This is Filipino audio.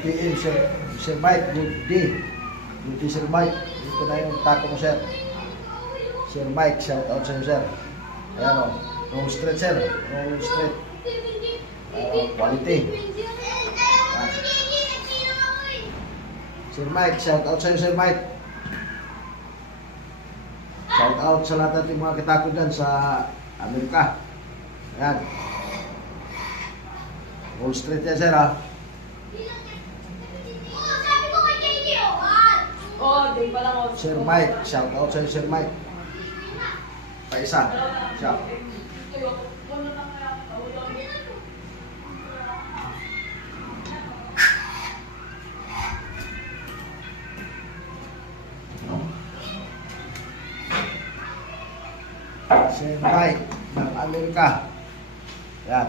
PM, Sir Mike, good day. Good day, Sir Mike. Dito na yung tato mo, sir. Sir Mike, shout out sa iyo, sir. Ayan o, wrong street, sir. Wrong street. Quality. Ayan. Sir Mike, shout out sa iyo, Sir Mike. Shout out sa lahat natin mga kitako dyan sa Amerika. Ayan. Wall Street yan, sir, ha? Sir Mike, shout out sa iyo, Sir Mike. Paisa. Siya. Sir Mike ng Amerika. Yan.